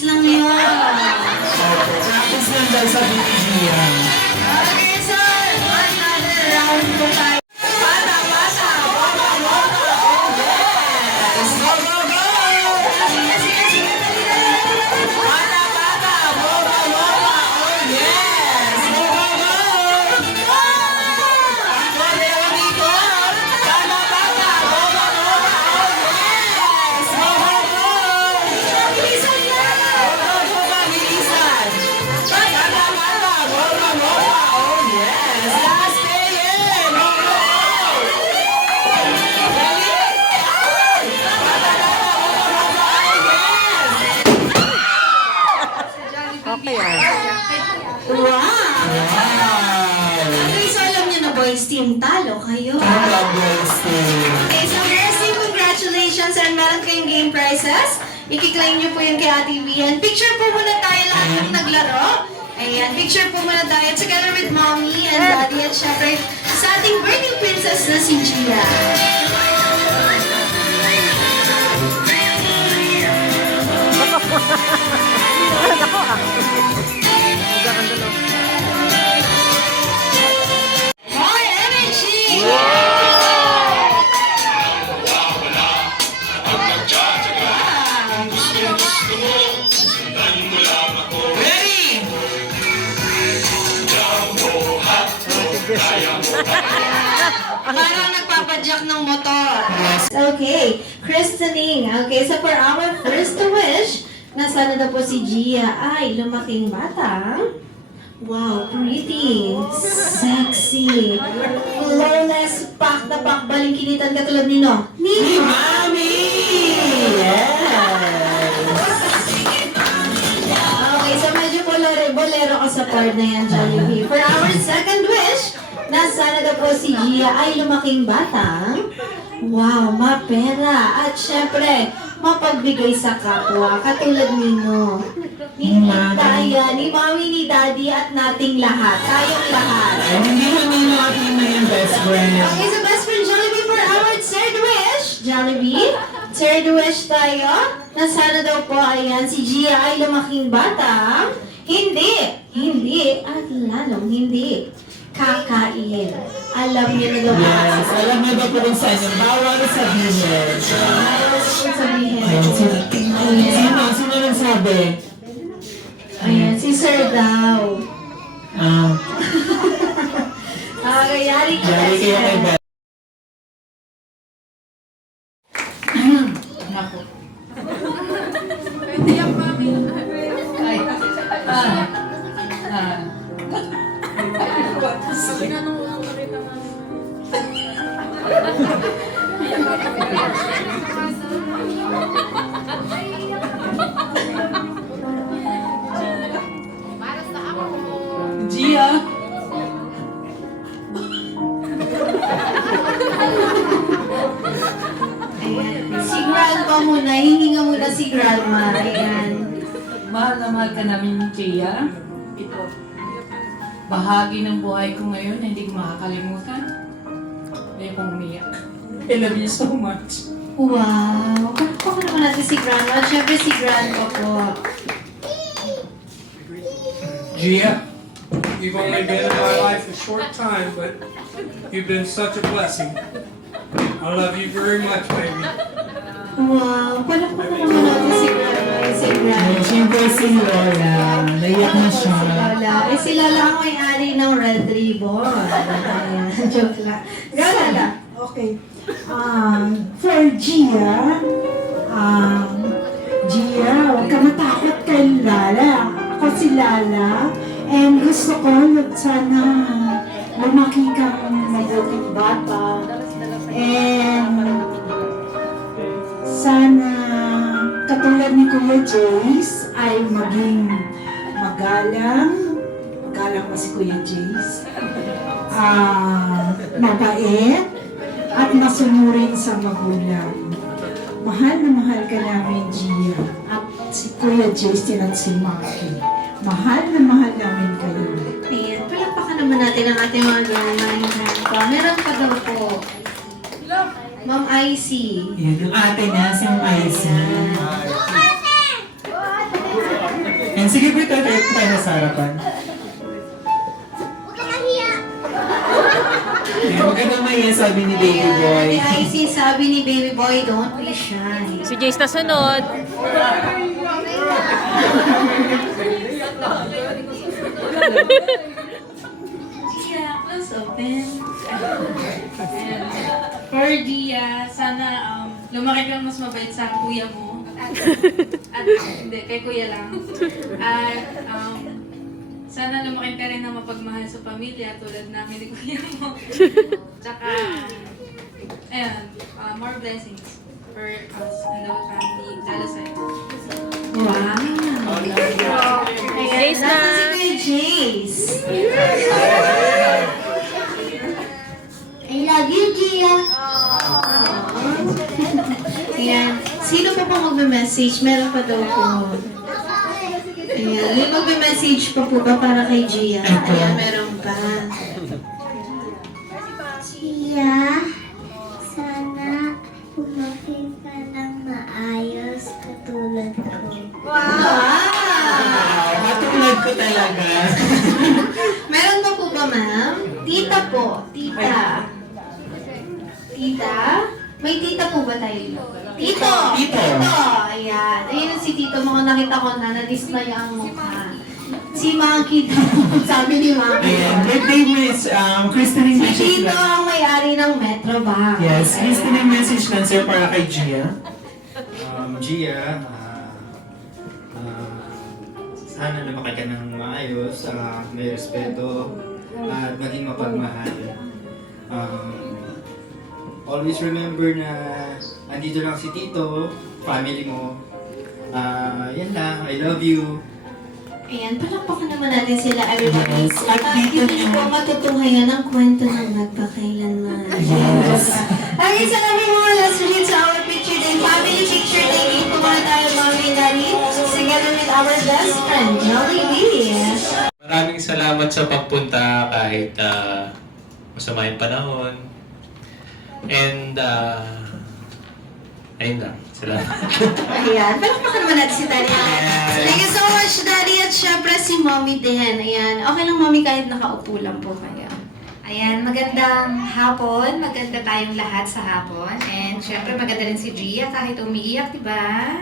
practice lang yun. Practice lang daw sa Gia. Okay, sir. Another round po tayo. Bata, bata. Bata, bata. Oh, yes. Go, go, go! Sige, sige, sige. Dali, dali, dali. Bata, bata! Boba, boba! Oh, yes! Go, go, go! Go, dalawang ikot! Bata, bata! Boba, boba! Oh, yes! Go, go, go! Bilisan na. Boba, boba! Bilisan! Bata, bata! Boba, boba! Oh, yes! Last day in! Go, go, go! Dali! Bata, bata! Boba, boba! Oh, yes! Wow. Wow! Okay, so alam niyo na boys team, talo kayo. Okay, so firstly, congratulations and meron kayong game prizes. I-claim niyo po yun kay Ate Vian. Picture po muna tayo lahat ng naglaro. Ayan, picture po muna tayo together with Mommy and Daddy at syempre sa ating burning princess na si Gia. More energy! Ready? Parang nagpapadyak ng motor. Okay, christening. Okay, so for our first wish, na sana daw po si Gia ay lumaking batang. Wow, pretty, sexy, flawless, pak na pak, balingkinitan katulad nino. Ni Mami! Yes! Okay, so medyo bolero ka sa part na yan, Jollibee. For our second wish, na sana daw po si Gia ay lumaking batang, wow, mapera, at syempre, mapagbigay sa kapwa, katulad nino. Ni Taya, ni Mami, ni Daddy, at nating lahat. Tayong lahat. Ay, hindi namin natin na yung best friend. Okay, so best friend Jollibee for our third wish. Jollibee, third wish tayo, na sana daw po, ayan, si Gia ay lumaking batang, hindi, at lalong hindi kakain. Alam niyo na daw ba? Yes, alam mo ba po kung saan yung bawal sabihin? Sabihin. Sino nagsabi? Ayan, si Sir daw. Ah, Okay, yari ka yari kayo kay Beth. Nako. Gia. Ayan. Si Grandma muna, hihinga muna si Grandma. Ayan. Mahal na mahal ka namin, Gia. Ito. Bahagi ng buhay ko ngayon, hindi ko makakalimutan. Hindi ko umiyak. I love you so much. Wow. Kapag naman natin si Grandma. Siyempre si Grandma po. Gia, you've only been in my life a short time, but you've been such a blessing. I love you very much, baby. Wow. Palakpakan naman natin si Grandma. Si Grandma. Siyempre si Lola. Naiyak na siya. Si Lola. Eh, si Lola ang may-ari ng Red Ribbon. Ayan. Joke lang. Go, Lola. Okay. For Gia, Gia, huwag ka matakot kay Lala. Ako si Lala. And gusto ko, sana lumaki kang mabuting bata. And sana katulad ni Kuya Jace ay maging magalang. Magalang ba si Kuya Jace? Mabait at masunurin sa magulang. Mahal na mahal ka namin, Gia. At si Kuya Jace at si Maki. Mahal na mahal namin kayo. Ayan. Palakpakan naman natin ang ating mga grandma. Meron pa daw po. Ma'am Icy. Yan, yung ate niya, si Maisa. Sige, wait, tayo sa harapan. Huwag ka na mahiya, sabi ni Baby Boy. Ay, sabi ni Baby Boy, don't be shy. Si Jace na sunod. Gia, close open. Ayan. For Gia, sana lumaki kang mas mabait sa kuya mo. At hindi, kay kuya lang. At sana lumaki ka rin na mapagmahal sa pamilya tulad namin ni kuya mo. Tsaka, ayan, more blessings for us and the whole family. Lalo sa'yo. Wow. Ayan, Jace na. nasa si Kuya Jace. I love you, Gia. Ayan. Sino pa po magme-message? Meron pa daw po. Ayan. May magme-message pa po ba para kay Gia? Ayan, meron pa. Gia, sana lumaki ka ng maayos katulad ko. Wow! Katulad ko talaga. Meron pa po ba, ma'am? Tita po. Tita. Tita? May tita po ba tayo? Tito! Tito. Ayan. Ayun si Tito. Mga nakita ko na na-display ang mukha. Si Maki sabi ni Maki. Ayan, birthday miss, Christine Si message Tito lang. ang may-ari ng Metro Bank. Yes, Christine message lang sir para kay Gia. Gia, sana lumaki ka ng maayos, may respeto, at maging mapagmahal. Always remember na andito lang si Tito, family mo. Yan lang, I love you. Ayan, palakpakan naman natin sila, everybody. Yes, at dito Dito yung- po matutunghayan ng kwento ng nagpakailanman. Yes. Ay, isa na mga last minute sa our picture day. Family picture day. Dito muna tayo, Mommy and Daddy. Together with our best friend, Jollibee. Maraming salamat sa pagpunta kahit masama yung panahon. And, ayun lang. Salamat. Ayan, palakpakan naman natin si Daddy. Thank you so much, Daddy. At syempre si Mommy din. Ayan, okay lang, Mommy, kahit nakaupo lang po kayo. Ayan, magandang hapon. Maganda tayong lahat sa hapon. And syempre maganda rin si Gia kahit umiiyak, di ba?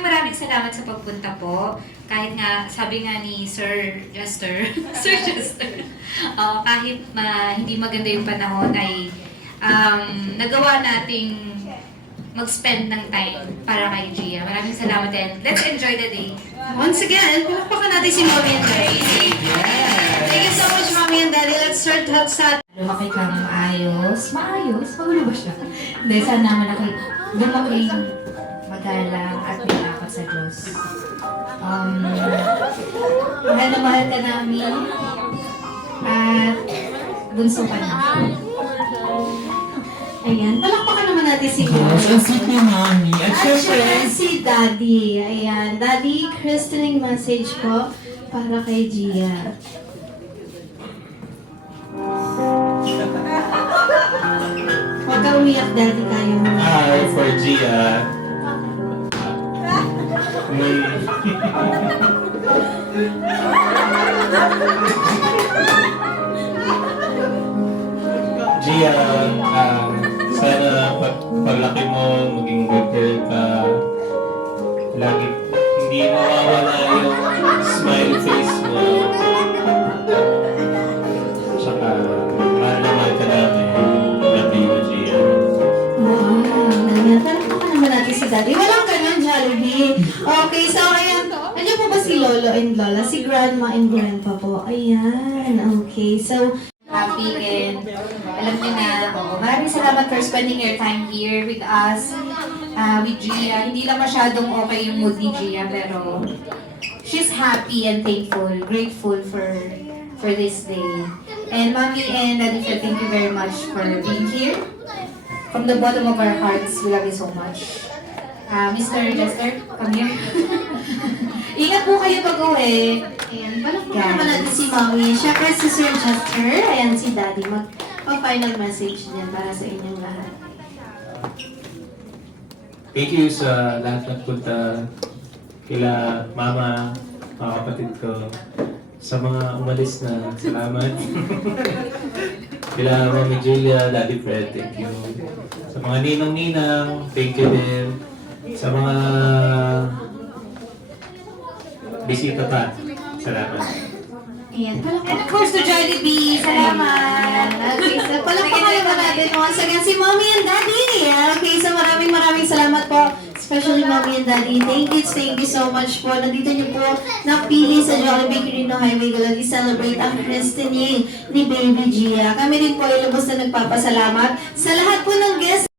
Maraming salamat sa pagpunta po. Kahit nga, sabi nga ni Sir Jester, Sir Jester, kahit hindi maganda yung panahon ay nagawa nating mag-spend ng time para kay Gia. Maraming salamat and let's enjoy the day. Once again, palakpakan natin si Mommy and Daddy. Thank you so much, Mommy and Daddy. Let's start sa... Lumaki kang maayos. Maayos? Magulo ba siya? Hindi, sana malaki. Lumaki magalang at malakot sa Diyos. Mahal na mahal ka namin. At bunso ka na. Ayan, palakpakan naman natin si Yes, Mommy. ang sweet ni Mami. At At syempre, syempre si Daddy. Ayan, Daddy, christening message po para kay Gia. Huwag ka umiyak, Daddy, tayo mo. Hi for Gia. Gia, sana paglaki mo, maging good girl ka. Lagi, hindi mawawala yung smile face mo. Tsaka, mahal na mahal ka namin. Love you, Gia. Wow, nangyari. Palakpakan naman natin si Daddy. Walang ganun, Jollibee. Okay, so ayan. Ano po ba si Lolo and Lola? Si Grandma and Grandpa po. Ayan, okay. So, Happy and alam niyo na, maraming salamat for spending your time here with us, with Gia. Hindi lang masyadong okay yung mood ni Gia, pero she's happy and thankful, grateful for this day. And Mommy and Daddy Fred, thank you very much for being here. From the bottom of our hearts, we love you so much. Mr. Jester, come here. Ingat po kayo pag-uwi. ayan. Palakpakan naman natin si Mommy. Siyempre si Sir Chester. Ayan, si Daddy. Mag-final message niyan para sa inyong lahat. Thank you sa lahat ng punta kila mama, mga kapatid ko, sa mga umalis na, salamat. Kila Mami Julia, Daddy Fred, thank you. Sa mga ninong-ninang, thank you din. Sa mga bisita pa, salamat. Ayan, and of course to Jollibee, salamat. Okay, so palakpakan naman natin once again si Mommy and Daddy. Okay, so maraming salamat po. Especially Mommy and Daddy. Thank you so much po. Nandito niyo po napili sa Jollibee Quirino Highway Galang i-celebrate ang christening ni Baby Gia. Kami rin po ay lubos na nagpapasalamat sa lahat po ng guests